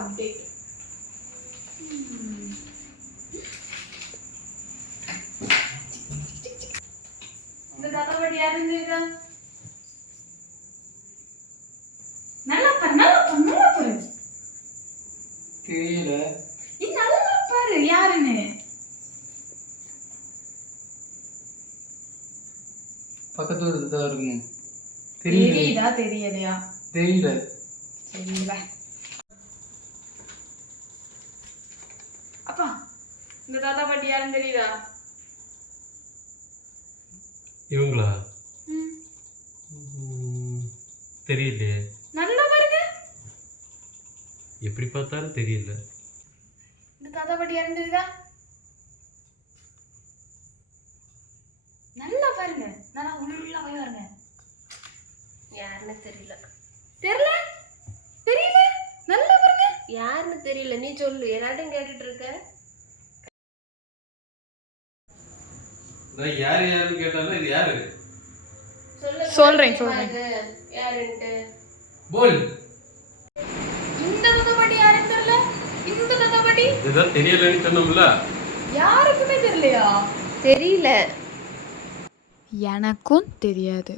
Update இந்த தாத்தா பாட்டி யாரு இருக்கா நல்லா பாரு நல்லா பாரு நல்லா பாரு தெரியல இது நல்லா பாரு யாருன்னு? பக்கத்து ஊருக்கு தான் இருக்கும் தெரியல தெரியுதா தெரியலையா தெரியல. தெரியல அப்பா இந்த தாத்தா பாட்டி யாருன்னு தெரியுதா இவங்களா தெரியலையே நல்லா பாருங்க எப்படி பார்த்தாலும் தெரியல இந்த தாத்தா பாட்டி யாருன்னு தெரியுதா நல்லா பாருங்க நல்லா உள்ள போய் பாருங்க யாருன்னு தெரியல தெரியல நல்லா பாருங்க யாருன்னு தெரியல. நீ சொல்லு. எல்லார்ட்டும் கேட்டுட்டு இருக்க நான் யார் யாருன்னு கேட்டாலும் இது யாரு? சொல்லு சொல்றேன், சொல்றேன். இது யாருன்ட்டு. போல். இந்த தாத்தா பாட்டி யாருன்னு தெரியல? இந்த தாத்தா பாட்டி இதுதான் தெரியலன்னு சொன்னோம்ல. யாருக்குமே தெரியலையா? தெரியல. எனக்கும் தெரியாது.